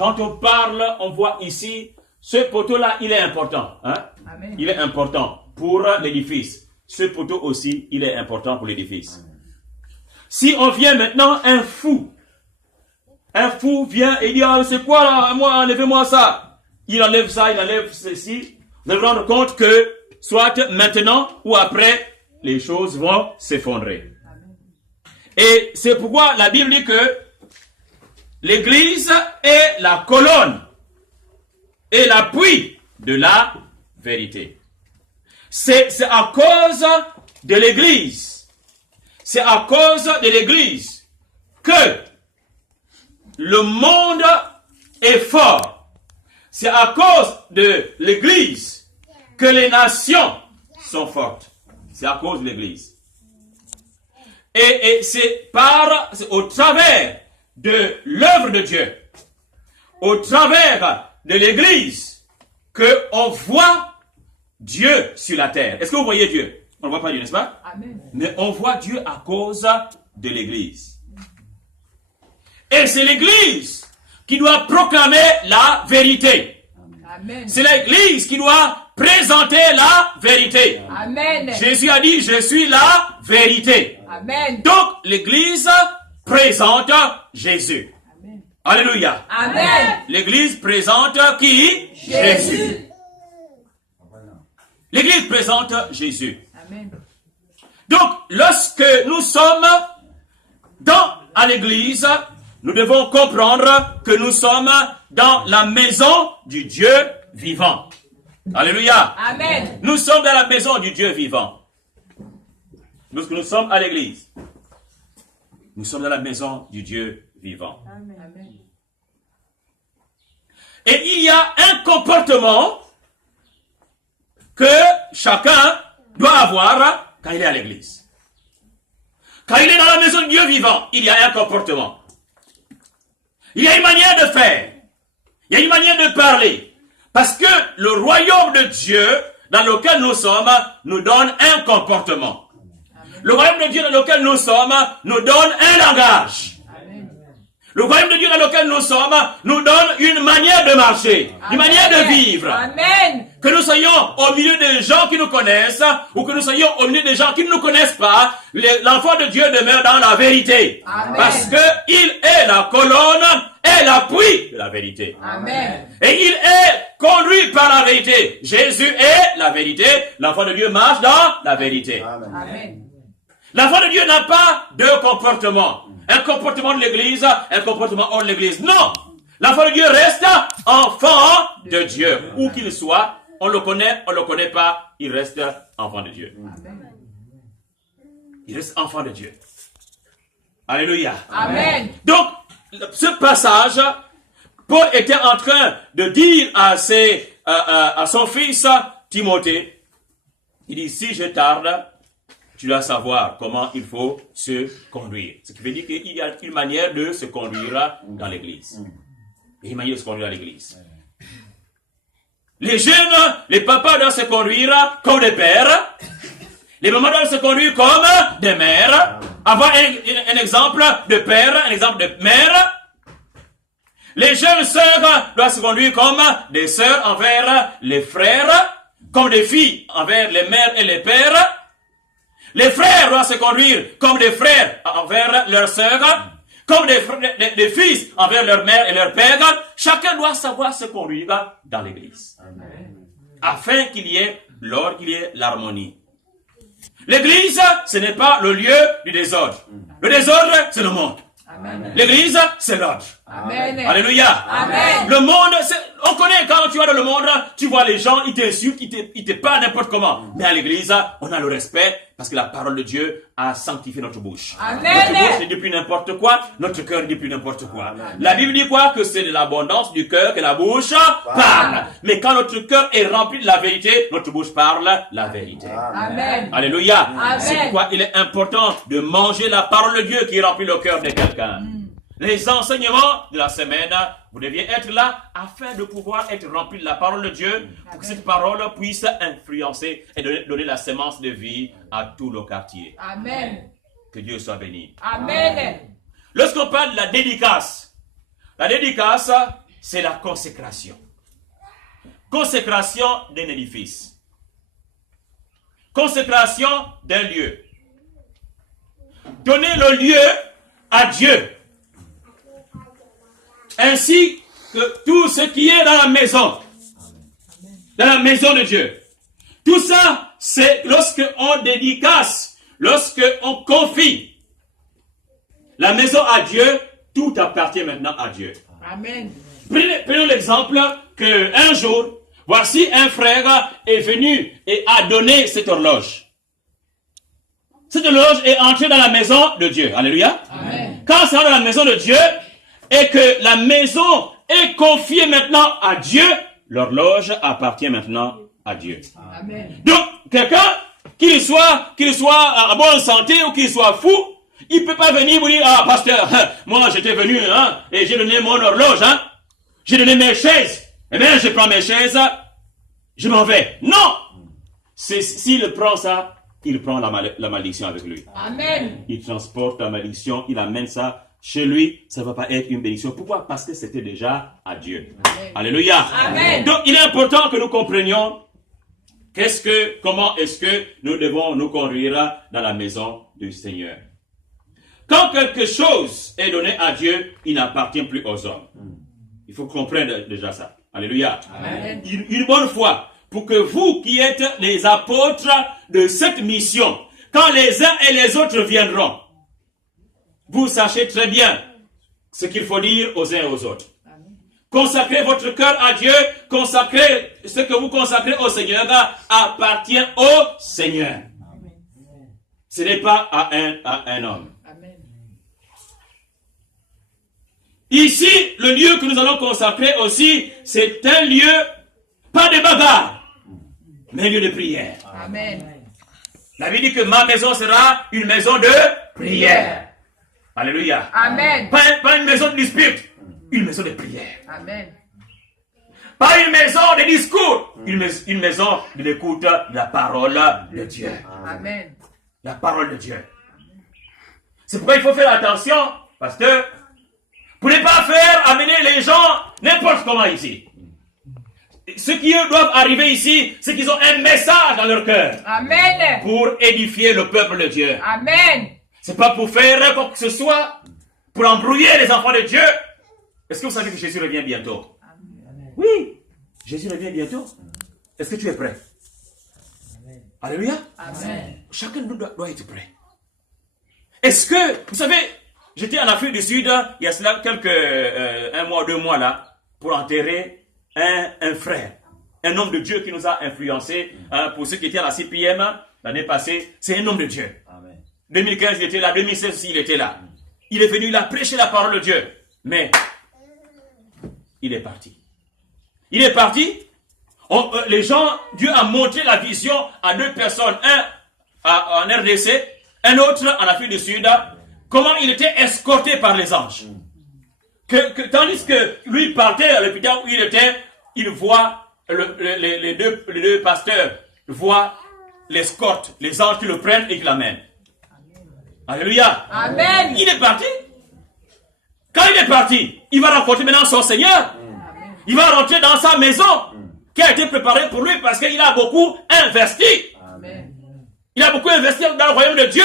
quand on parle, on voit ici, ce poteau-là, il est important. Hein? Il est important pour l'édifice. Ce poteau aussi, il est important pour l'édifice. Si on vient maintenant, un fou vient et dit, ah, c'est quoi là, moi, enlevez-moi ça. Il enlève ça, il enlève ceci. Vous allez vous rendre compte que, soit maintenant ou après, les choses vont s'effondrer. Et c'est pourquoi la Bible dit que l'Église est la colonne et l'appui de la vérité. C'est à cause de l'Église. C'est à cause de l'Église que le monde est fort. C'est à cause de l'Église que les nations sont fortes. C'est à cause de l'Église. Et c'est au travers de l'œuvre de Dieu, au travers de l'Église, qu'on voit Dieu sur la terre. Est-ce que vous voyez Dieu? On ne voit pas Dieu, n'est-ce pas? Amen. Mais on voit Dieu à cause de l'Église. Et c'est l'Église qui doit proclamer la vérité. Amen. C'est l'Église qui doit présenter la vérité. Amen. Jésus a dit, je suis la vérité. Amen. Donc, l'Église présente Jésus. Amen. Alléluia. Amen. L'Église présente qui? Jésus. L'Église présente Jésus. Amen. Donc, lorsque nous sommes à l'Église, nous devons comprendre que nous sommes dans la maison du Dieu vivant. Alléluia. Amen. Nous sommes dans la maison du Dieu vivant. Lorsque nous sommes à l'Église, nous sommes dans la maison du Dieu vivant. Amen. Et il y a un comportement que chacun doit avoir quand il est à l'église. Quand il est dans la maison de Dieu vivant, il y a un comportement. Il y a une manière de faire. Il y a une manière de parler. Parce que le royaume de Dieu dans lequel nous sommes nous donne un comportement. Le royaume de Dieu dans lequel nous sommes nous donne un langage. Le royaume de Dieu dans lequel nous sommes nous donne une manière de marcher, une manière de vivre. Amen. Que nous soyons au milieu des gens qui nous connaissent ou que nous soyons au milieu des gens qui ne nous connaissent pas, l'enfant de Dieu demeure dans la vérité. Amen. Parce qu'il est la colonne et l'appui de la vérité. Amen. Et il est conduit par la vérité. Jésus est la vérité. L'enfant de Dieu marche dans la vérité. Amen. L'enfant de Dieu n'a pas deux comportements. Un comportement de l'église, un comportement hors de l'église. Non! L'enfant de Dieu reste enfant de Dieu. Où qu'il soit, on le connaît pas, il reste enfant de Dieu. Amen. Il reste enfant de Dieu. Alléluia. Amen. Donc, ce passage, Paul était en train de dire à son fils Timothée, il dit, si je tarde, tu dois savoir comment il faut se conduire. Ce qui veut dire qu'il y a une manière de se conduire dans l'église. Il y a une manière de se conduire dans l'église. Les jeunes, les papas doivent se conduire comme des pères. Les mamans doivent se conduire comme des mères. Avoir un exemple de père, un exemple de mère. Les jeunes sœurs doivent se conduire comme des sœurs envers les frères, comme des filles envers les mères et les pères. Les frères doivent se conduire comme des frères envers leurs sœurs, comme des fils envers leur mère et leur père. Chacun doit savoir se conduire dans l'église. Afin qu'il y ait l'ordre, qu'il y ait l'harmonie. L'église, ce n'est pas le lieu du désordre. Le désordre, c'est le monde. Amen. L'église, c'est l'ordre. Amen. Alléluia. Amen. Le monde, on connaît quand tu vas dans le monde, tu vois les gens, ils t'insultent, ils te parlent n'importe comment. Mais à l'église, on a le respect parce que la parole de Dieu a sanctifié notre bouche. Amen. Notre bouche ne dit plus n'importe quoi, notre cœur ne dit plus n'importe quoi. La Bible dit quoi? Que c'est de l'abondance du cœur que la bouche parle. Mais quand notre cœur est rempli de la vérité, notre bouche parle la vérité. Amen. Alléluia. Amen. C'est pourquoi il est important de manger la parole de Dieu qui remplit le cœur de quelqu'un. Les enseignements de la semaine, vous deviez être là afin de pouvoir être rempli de la parole de Dieu pour que cette parole puisse influencer et donner la sémence de vie à tout le quartier. Amen. Que Dieu soit béni. Amen. Lorsqu'on parle de la dédicace c'est la consécration. Consécration d'un édifice. Consécration d'un lieu. Donner le lieu à Dieu. Ainsi que tout ce qui est dans la maison. Dans la maison de Dieu. Tout ça, c'est lorsque on dédicace, lorsque on confie la maison à Dieu, tout appartient maintenant à Dieu. Amen. Prenons l'exemple qu'un jour, voici un frère est venu et a donné cette horloge. Cette horloge est entrée dans la maison de Dieu. Alléluia. Amen. Quand c'est dans la maison de Dieu et que la maison est confiée maintenant à Dieu, l'horloge appartient maintenant à Dieu. Amen. Donc, quelqu'un, qu'il soit en bonne santé ou qu'il soit fou, il ne peut pas venir vous dire, ah, pasteur, moi j'étais venu, et j'ai donné mon horloge, j'ai donné mes chaises. Eh bien, je prends mes chaises, je m'en vais. Non! S'il prend ça, il prend la malédiction avec lui. Amen. Il transporte la malédiction, il amène ça chez lui, ça ne va pas être une bénédiction. Pourquoi? Parce que c'était déjà à Dieu. Amen. Alléluia. Amen. Donc, il est important que nous comprenions comment est-ce que nous devons nous conduire dans la maison du Seigneur. Quand quelque chose est donné à Dieu, il n'appartient plus aux hommes. Il faut comprendre déjà ça. Alléluia. Amen. Une bonne fois, pour que vous qui êtes les apôtres de cette mission, quand les uns et les autres viendront, vous sachez très bien ce qu'il faut dire aux uns et aux autres. Consacrez votre cœur à Dieu, consacrez ce que vous consacrez au Seigneur appartient au Seigneur. Ce n'est pas à un homme. Amen. Ici, le lieu que nous allons consacrer aussi, c'est un lieu, pas de bagarre, mais un lieu de prière. Amen. La Bible dit que ma maison sera une maison de prière. Alléluia. Amen. Pas une maison de dispute, une maison de prière. Amen. Pas une maison de discours, une maison de l'écoute de la parole de Dieu. Amen. La parole de Dieu. C'est pourquoi il faut faire attention, pasteur, pour ne pas faire amener les gens n'importe comment ici. Ceux qui doivent arriver ici, c'est qu'ils ont un message dans leur cœur. Amen. Pour édifier le peuple de Dieu. Amen. C'est pas pour faire quoi que ce soit, pour embrouiller les enfants de Dieu. Est-ce que vous savez que Jésus revient bientôt? Oui, Jésus revient bientôt. Est-ce que tu es prêt? Alléluia. Amen. Chacun de nous doit être prêt. Est-ce que, vous savez, j'étais en Afrique du Sud, il y a cela un mois, 2 mois là, pour enterrer un frère, un homme de Dieu qui nous a influencés. Pour ceux qui étaient à la CPM l'année passée, c'est un homme de Dieu. Amen. 2015, il était là, 2016 aussi, il était là. Il est venu, il a prêché la parole de Dieu. Mais, il est parti. Il est parti. Les gens, Dieu a montré la vision à 2 personnes, un en RDC, un autre en Afrique du Sud, comment il était escorté par les anges. Tandis que lui partait à l'hôpital où il était, il voit les deux pasteurs, voient l'escorte, les anges qui le prennent et qui l'amènent. Alléluia. Amen. Il est parti. Quand il est parti, il va rencontrer maintenant son Seigneur. Il va rentrer dans sa maison qui a été préparée pour lui parce qu'il a beaucoup investi. Amen. Il a beaucoup investi dans le royaume de Dieu.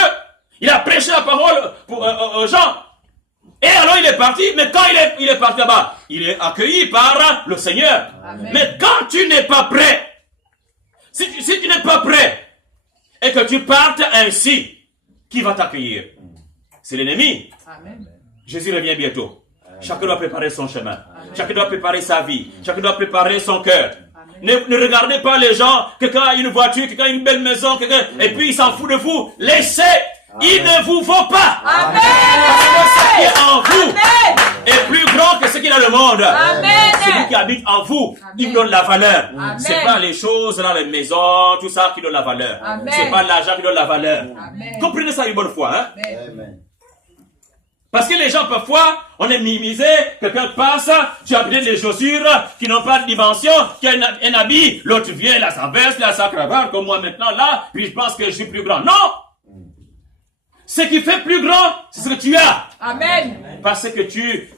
Il a prêché la parole aux gens. Et alors il est parti, mais quand il est parti là-bas, il est accueilli par le Seigneur. Amen. Mais quand tu n'es pas prêt, si tu n'es pas prêt, et que tu partes ainsi, qui va t'accueillir? C'est l'ennemi. Amen. Jésus revient bientôt. Chacun doit préparer son chemin. Chacun doit préparer sa vie. Chacun doit préparer son cœur. Ne regardez pas les gens, quelqu'un a une voiture, quelqu'un a une belle maison, et puis il s'en fout de vous. Laissez. Il ne vous vaut pas. Amen. Parce que ce qui est en vous Amen. est plus grand que ce qui est dans le monde. Amen. Celui qui habite en vous, Amen. il vous donne la valeur. Amen. C'est pas les choses dans les maisons, tout ça qui donne la valeur. Amen. C'est pas l'argent qui donne la valeur. Amen. Comprenez ça une bonne fois, hein? Amen. Parce que les gens, parfois, on est minimisé, quelqu'un passe, tu as peut-être des chaussures qui n'ont pas de dimension, qui a un habit, l'autre vient, il a sa veste, il a sa cravate, comme moi maintenant là, puis je pense que je suis plus grand. Non! Ce qui fait plus grand, c'est ce que tu as. Amen. Pas ce que tu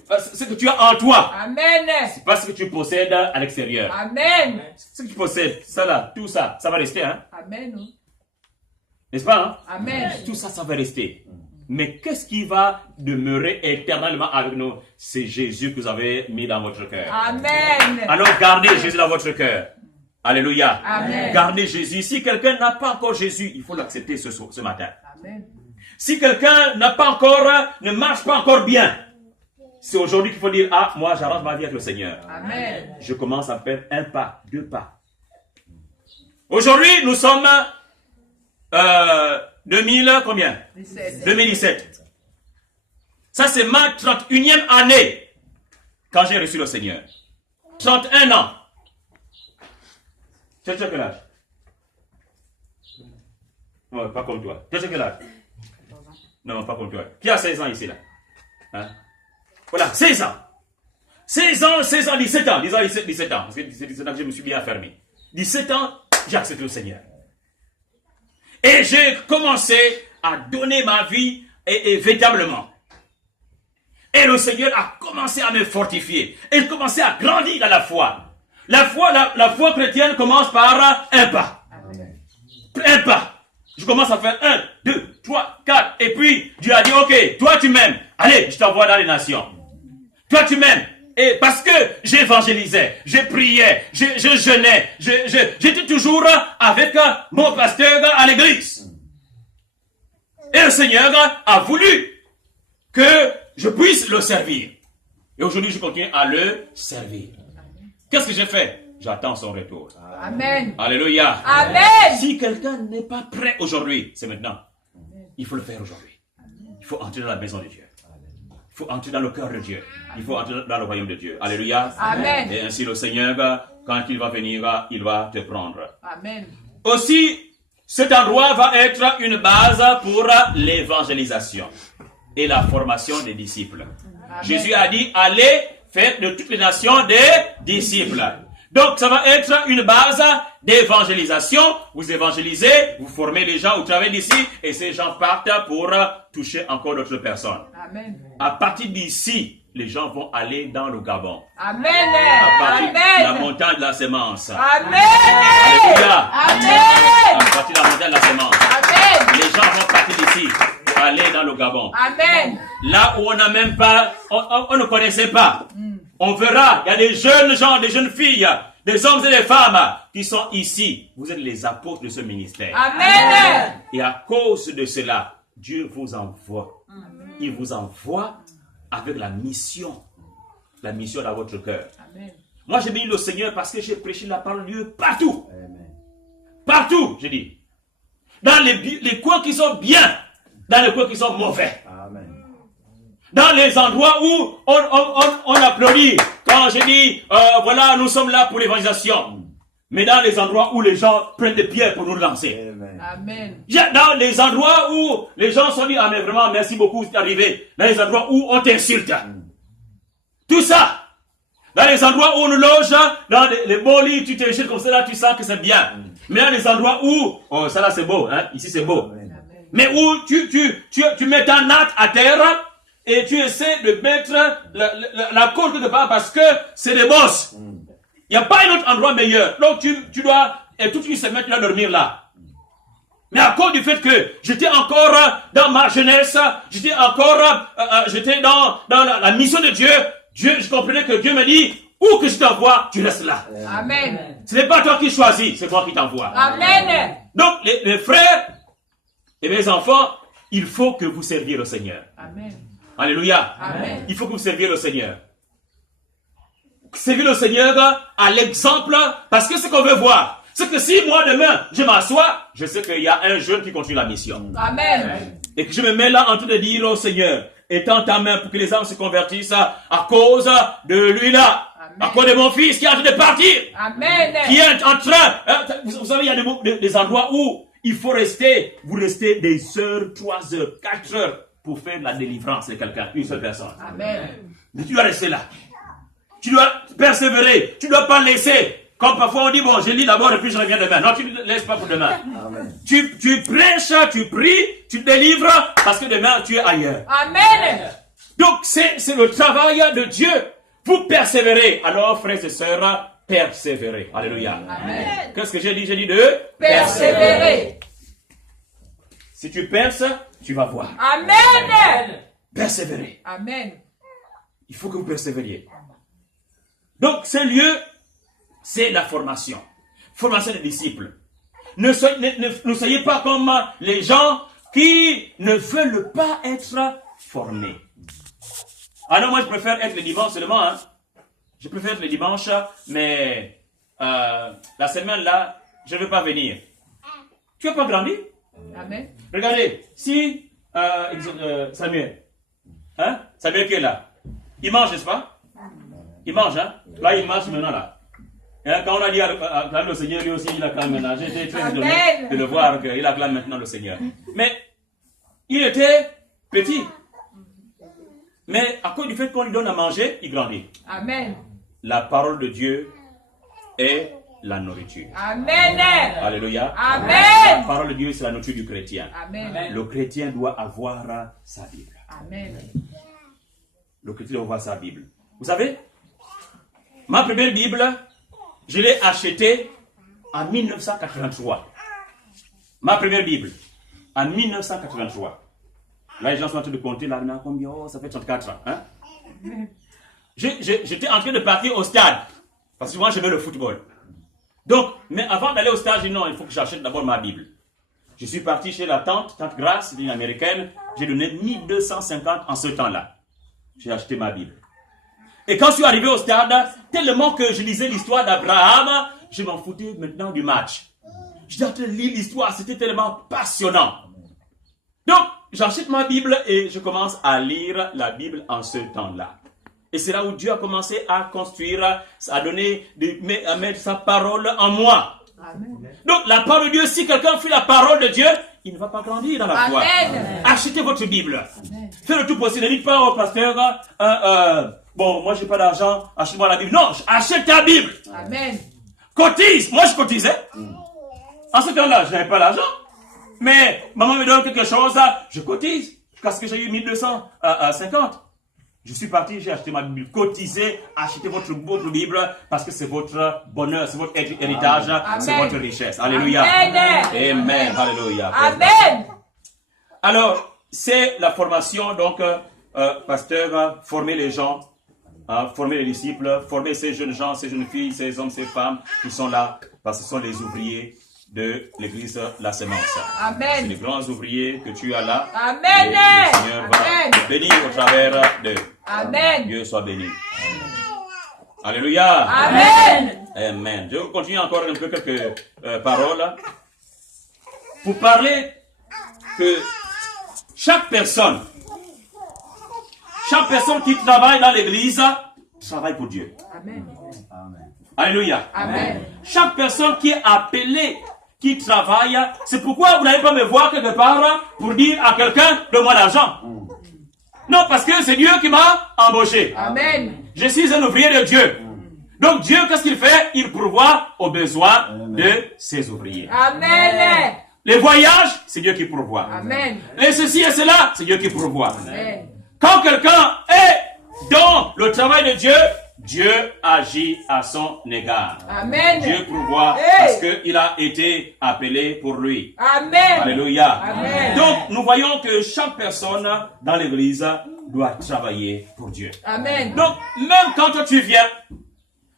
as en toi. Amen. C'est pas ce que tu possèdes à l'extérieur. Amen. Ce que tu possèdes, ça là, tout ça, ça va rester, hein. Amen. N'est-ce pas, hein? Amen. Tout ça, ça va rester. Mais qu'est-ce qui va demeurer éternellement avec nous? C'est Jésus que vous avez mis dans votre cœur. Amen. Alors gardez Jésus dans votre cœur. Alléluia. Amen. Gardez Jésus. Si quelqu'un n'a pas encore Jésus, il faut l'accepter ce matin. Amen. Si quelqu'un ne marche pas encore bien, c'est aujourd'hui qu'il faut dire, ah, moi j'arrange ma vie avec le Seigneur. Amen. Je commence à faire un pas, 2 pas. Aujourd'hui, nous sommes 2017. Ça, c'est ma 31e année quand j'ai reçu le Seigneur. 31 ans. Tu as quel âge? Non, pas comme toi. Tu as quel âge? Non, pas comme toi. Qui a 16 ans ici, là? Hein? Voilà, 16 ans. 16 ans, 17 ans. 17 ans. Parce que 17 ans, je me suis bien fermé. 17 ans, j'ai accepté le Seigneur. Et j'ai commencé à donner ma vie et véritablement. Et le Seigneur a commencé à me fortifier. Et il commençait à grandir dans la foi. La foi chrétienne commence par un pas. Amen. Un pas. Je commence à faire 1, 2, 3, 4. Et puis, Dieu a dit, ok, toi tu m'aimes. Allez, je t'envoie dans les nations. Toi tu m'aimes. Et parce que j'évangélisais, je priais, je jeûnais, j'étais toujours avec mon pasteur à l'église. Et le Seigneur a voulu que je puisse le servir. Et aujourd'hui, je continue à le servir. Qu'est-ce que j'ai fait? J'attends son retour. Amen. Alléluia. Amen. Si quelqu'un n'est pas prêt aujourd'hui, c'est maintenant. Il faut le faire aujourd'hui. Il faut entrer dans la maison de Dieu. Il faut entrer dans le cœur de Dieu. Il faut entrer dans le royaume de Dieu. Alléluia. Amen. Et ainsi le Seigneur, quand il va venir, il va te prendre. Amen. Aussi, cet endroit va être une base pour l'évangélisation et la formation des disciples. Amen. Jésus a dit, allez faire de toutes les nations des disciples. Donc, ça va être une base d'évangélisation. Vous évangélisez, vous formez les gens au travers d'ici, et ces gens partent pour toucher encore d'autres personnes. Amen. À partir d'ici, les gens vont aller dans le Gabon. Amen. À partir de la Amen. montagne de la sémence. Amen. Alléluia. Amen. À partir de la montagne de la sémence. Amen. Les gens vont partir d'ici pour aller dans le Gabon. Amen. Là où on n'a même pas, on ne connaissait pas. On verra, il y a des jeunes gens, des jeunes filles, des hommes et des femmes qui sont ici. Vous êtes les apôtres de ce ministère. Amen. Et à cause de cela, Dieu vous envoie. Il vous envoie avec la mission dans votre cœur. Amen. Moi, j'ai béni le Seigneur parce que j'ai prêché la parole de Dieu partout. Partout, j'ai dit. Dans les coins qui sont bien, dans les coins qui sont mauvais. Amen. Dans les endroits où on applaudit. Quand j'ai dit, voilà, nous sommes là pour l'évangélisation. Mais dans les endroits où les gens prennent des pierres pour nous lancer. Amen. Amen. Dans les endroits où les gens sont dit, ah mais vraiment, merci beaucoup, c'est arrivé. Dans les endroits où on t'insulte. Tout ça. Dans les endroits où on nous loge, dans les beaux lits, tu t'insultes comme ça, là, tu sens que c'est bien. Mais dans les endroits où, oh, ça là c'est beau, hein, ici c'est beau. Amen. Mais où tu mets ta natte à terre et tu essaies de mettre la côte quelque part parce que c'est des bosses. Il n'y a pas un autre endroit meilleur. Donc tu dois, et toute une semaine, tu dois dormir là. Mais à cause du fait que j'étais encore dans ma jeunesse, j'étais dans la mission de Dieu, je comprenais que Dieu me dit, où que je t'envoie, tu restes là. Amen. Ce n'est pas toi qui choisis, c'est moi qui t'envoie. Amen. Donc les frères et mes enfants, il faut que vous serviez le Seigneur. Amen. Alléluia. Amen. Il faut que vous serviez le Seigneur. Servir le Seigneur à l'exemple, parce que ce qu'on veut voir, c'est que si moi demain je m'assois, je sais qu'il y a un jeune qui continue la mission. Amen. Et que je me mets là en train de dire au Seigneur, étends ta main pour que les âmes se convertissent à cause de lui là. Amen. À cause de mon fils qui est en train de partir. Amen. Qui est en train, vous savez, il y a des endroits où il faut vous restez des heures, 3 heures, 4 heures pour faire la délivrance de quelqu'un, une seule personne. Amen. Mais tu dois rester là. Tu dois persévérer. Tu ne dois pas laisser Comme parfois on dit, bon, je lis d'abord et puis je reviens demain. Non, tu ne laisses pas pour demain. Tu prêches, tu pries, tu te délivres, parce que demain tu es ailleurs. Amen. Donc, c'est le travail de Dieu. Vous persévérez. Alors, frères et sœurs, persévérez. Alléluia. Amen. Qu'est-ce que j'ai dit? J'ai dit de Persévérer. Si tu perces, tu vas voir. Amen. Persévérer. Amen. Il faut que vous persévériez. Donc, ce lieu, c'est la formation. Formation des disciples. Ne soyez pas comme les gens qui ne veulent pas être formés. Ah non, moi je préfère être le dimanche seulement. Hein. Je préfère être le dimanche, mais la semaine là, je ne veux pas venir. Tu n'as pas grandi? Amen. Regardez, si Samuel, hein? Samuel qui est là, il mange, n'est-ce pas? Il mange, hein? Là, il marche maintenant là. Hein? Quand on a dit à le Seigneur, lui aussi, il acclame maintenant. J'ai été très étonné de le voir qu'il acclame maintenant le Seigneur. Mais il était petit. Mais à cause du fait qu'on lui donne à manger, il grandit. Amen. La parole de Dieu est la nourriture. Amen. Alléluia. Amen. La parole de Dieu, c'est la nourriture du chrétien. Amen. Le chrétien doit avoir sa Bible. Amen. Le chrétien doit avoir sa Bible. Vous savez, ma première Bible, je l'ai achetée en 1983. Ma première Bible, en 1983. Là, les gens sont en train de compter, là, combien? Oh, ça fait 34 ans. Hein? J'étais en train de partir au stade, parce que moi, j'aimais le football. Donc, mais avant d'aller au stade, j'ai dit non, il faut que j'achète d'abord ma Bible. Je suis parti chez la tante Grace, une américaine. J'ai donné 1250 en ce temps-là. J'ai acheté ma Bible. Et quand je suis arrivé au stade, tellement que je lisais l'histoire d'Abraham, je m'en foutais maintenant du match. J'étais en train de lire l'histoire, c'était tellement passionnant. Donc, j'achète ma Bible et je commence à lire la Bible en ce temps-là. Et c'est là où Dieu a commencé à construire, à donner, à mettre sa parole en moi. Amen. Donc, la parole de Dieu, si quelqu'un fait la parole de Dieu, il ne va pas grandir dans la foi. Achetez votre Bible. Faites le tout possible. Ne dites pas au pasteur, bon, moi, je n'ai pas d'argent, achète-moi la Bible. Non, achète ta Bible. Amen. Cotise. Moi, je cotisais. En ce temps-là, je n'avais pas l'argent. Mais maman me donne quelque chose, je cotise. Jusqu'à ce que j'ai eu 1250. Je suis parti, j'ai acheté ma Bible. Cotisez, achetez votre Bible parce que c'est votre bonheur, c'est votre héritage, c'est votre richesse. Alléluia. Amen. Amen. Alléluia. Amen. Alors, c'est la formation, donc, pasteur, former les gens, former les disciples, former ces jeunes gens, ces jeunes filles, ces hommes, ces femmes qui sont là parce que ce sont les ouvriers de l'église La Semence. Amen. C'est les grands ouvriers que tu as là. Amen. Et le Seigneur va te bénir au travers d'eux. Amen. Dieu soit béni. Alléluia. Amen. Amen. Je vais continuer encore un peu quelques paroles pour parler que chaque personne qui travaille dans l'église travaille pour Dieu. Amen. Alléluia. Amen. Chaque personne qui est appelée, qui travaille, c'est pourquoi vous n'allez pas me voir quelque part pour dire à quelqu'un, donne-moi l'argent. Non, parce que c'est Dieu qui m'a embauché. Amen. Je suis un ouvrier de Dieu. Donc Dieu, qu'est-ce qu'il fait? Il pourvoit aux besoins de ses ouvriers. Amen. Les voyages, c'est Dieu qui pourvoit. Amen. Les ceci et cela, c'est Dieu qui pourvoit. Amen. Quand quelqu'un est dans le travail de Dieu, Dieu agit à son égard. Amen. Dieu pourvoit parce qu'il a été appelé pour lui. Amen. Alléluia. Amen. Donc, nous voyons que chaque personne dans l'église doit travailler pour Dieu. Amen. Donc, même quand toi tu viens,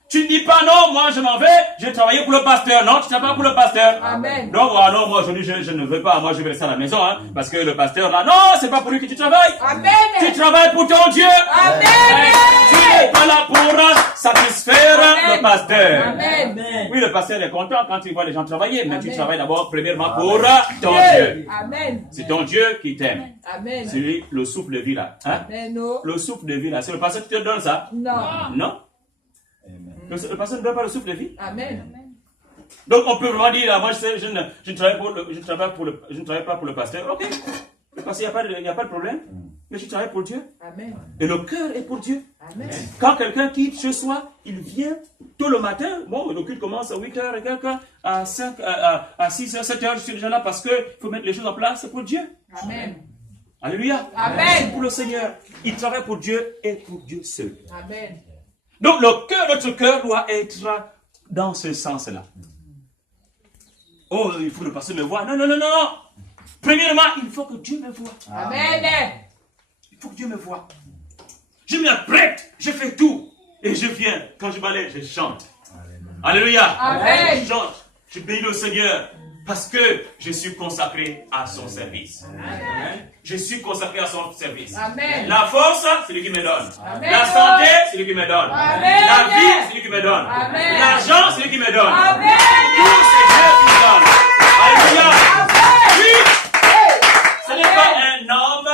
tu ne dis pas non, moi je m'en vais, je vais travailler pour le pasteur. Non, tu ne travailles pas pour le pasteur. Amen. Donc, non, moi aujourd'hui je ne veux pas, moi je vais rester à la maison, parce que le pasteur là, non, c'est pas pour lui que tu travailles. Amen. Tu travailles pour ton Dieu. Amen. Tu n'es pas là pour satisfaire le pasteur. Amen. Oui, le pasteur est content quand il voit les gens travailler, mais tu travailles d'abord premièrement pour ton Dieu. Amen. C'est ton Dieu qui t'aime. Amen. C'est lui, le souffle de vie là. Amen. Non. Le souffle de vie là, c'est le pasteur qui te donne ça? Non. Non. Le pasteur ne donne pas le souffle de vie. Amen. Donc on peut vraiment dire, moi je ne travaille pas pour le pasteur. Ok. Le pasteur, il n'y a pas de problème. mais tu travailles pour Dieu. Amen. Et le cœur est pour Dieu. Amen. Quand quelqu'un quitte chez soi, il vient tôt le matin. Bon, le culte commence à 8h et quelqu'un, à 6h, 7h, je suis déjà là parce qu'il faut mettre les choses en place, c'est pour Dieu. Amen. Alléluia. Amen. C'est pour le Seigneur. Il travaille pour Dieu et pour Dieu seul. Amen. Donc notre cœur doit être dans ce sens-là. Oh, il faut que le pasteur me voie. Non, non, non, non. Premièrement, il faut que Dieu me voie. Amen. Il faut que Dieu me voie. Je m'apprête, je fais tout. Et je viens, quand je m'allège, je chante. Alléluia. Amen. Je chante, je bénis le Seigneur. Parce que je suis consacré à son service. Amen. Je suis consacré à son service. Amen. La force, c'est lui qui me donne. Amen. La santé, c'est lui qui me donne. Amen. La vie, c'est lui qui me donne. Amen. L'argent, c'est lui qui me donne. Amen. Tout, c'est Dieu qui me donne. Alléluia. Oui. Ce n'est pas un homme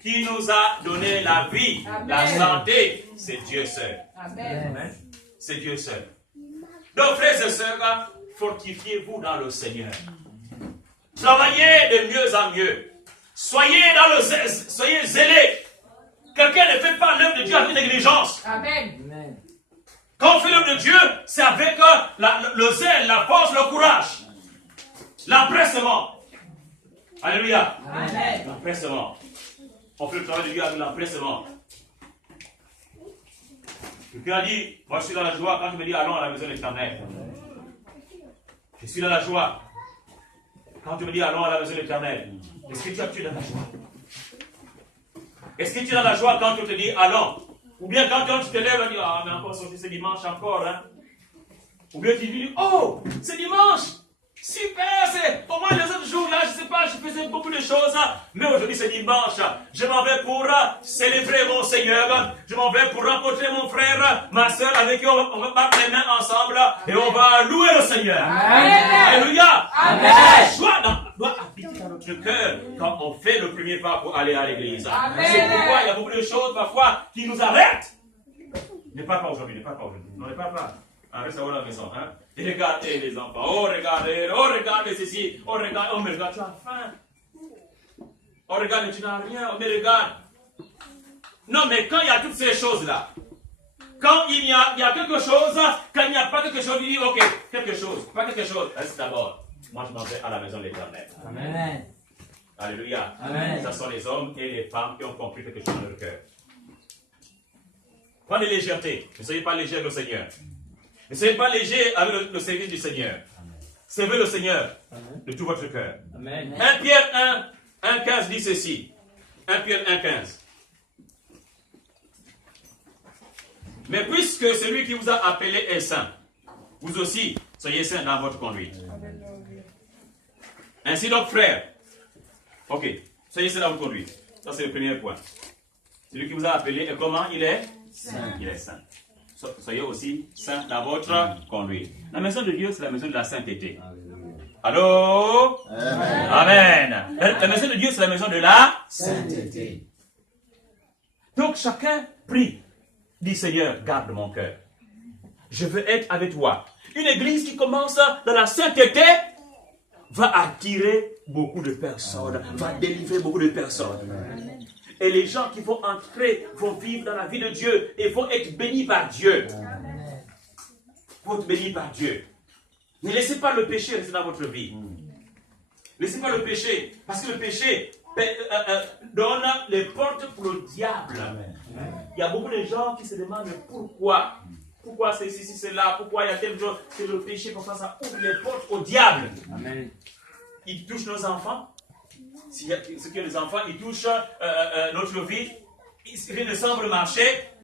qui nous a donné la vie. Amen. La santé, c'est Dieu seul. Amen. C'est Dieu seul. Donc, frères et sœurs, fortifiez-vous dans le Seigneur. Travaillez de mieux en mieux. Soyez zélés. Quelqu'un ne fait pas l'œuvre de Dieu avec négligence. Amen. Quand on fait l'œuvre de Dieu, c'est avec le zèle, la force, le courage. L'empressement. Alléluia. Amen. L'empressement. On fait le travail de Dieu avec l'empressement. Quelqu'un a dit, moi je suis dans la joie quand tu me dis allons à la maison de l'Éternel. Je suis dans la joie. Quand tu me dis allons à la maison de l'Éternel, est-ce que tu es dans la joie? Est-ce que tu es dans la joie quand tu te dis allons? Ou bien quand tu te lèves et dis ah mais encore c'est dimanche encore hein? Ou bien tu dis oh c'est dimanche! Super, c'est au moins les autres jours là, je sais pas, je faisais beaucoup de choses, mais aujourd'hui c'est dimanche. Je m'en vais pour célébrer mon Seigneur. Je m'en vais pour rencontrer mon frère, ma soeur, avec qui on va battre les mains ensemble et on va louer le Seigneur. Amen. Alléluia. Amen. La joie doit habiter dans notre cœur quand on fait le premier pas pour aller à l'église. Amen. C'est pourquoi il y a beaucoup de choses parfois qui nous arrêtent. Ne parle pas aujourd'hui, ne parle pas aujourd'hui. Non, ne parle pas. Reste à la maison, hein. Et regardez les enfants, oh regardez ceci, oh me regarde, tu as faim. Oh regarde, tu n'as rien, oh me regarde. Non, mais quand il y a toutes ces choses-là, quand il y a quelque chose, quand il n'y a pas quelque chose, il dit, ok, quelque chose, pas quelque chose, reste d'abord. Moi, je m'en vais à la maison de l'Éternel. Amen. Alléluia. Amen. Ce sont les hommes et les femmes qui ont compris quelque chose dans leur cœur. Pas de légèreté, ne soyez pas légers avec le Seigneur. Ne soyez pas léger avec le service du Seigneur. Servez le Seigneur de tout votre cœur. Amen. 1 Pierre 1:15 dit ceci. 1 Pierre 1:15. Mais puisque celui qui vous a appelé est saint, vous aussi soyez saints dans votre conduite. Ainsi donc, frères, ok, soyez saints dans votre conduite. Ça, c'est le premier point. Celui qui vous a appelé, et comment il est? Saint. Il est saint. Soyez aussi saints dans votre conduite. La maison de Dieu, c'est la maison de la sainteté. Allô? Amen. La maison de Dieu, c'est la maison de la Sainteté. Donc chacun prie. Dit Seigneur, garde mon cœur. Je veux être avec toi. Une église qui commence dans la sainteté va attirer beaucoup de personnes, va délivrer beaucoup de personnes. Et les gens qui vont entrer vont vivre dans la vie de Dieu et vont être bénis par Dieu. Vont être bénis par Dieu. Ne laissez pas le péché rester dans votre vie. Ne laissez pas le péché, parce que le péché donne les portes pour le diable. Il y a beaucoup de gens qui se demandent pourquoi. Pourquoi c'est ici, c'est là, pourquoi il y a telle chose, c'est le péché, pourquoi ça ouvre les portes au diable. Amen. Il touche nos enfants. Ce que les enfants, ils touchent notre vie, rien ne semble marcher.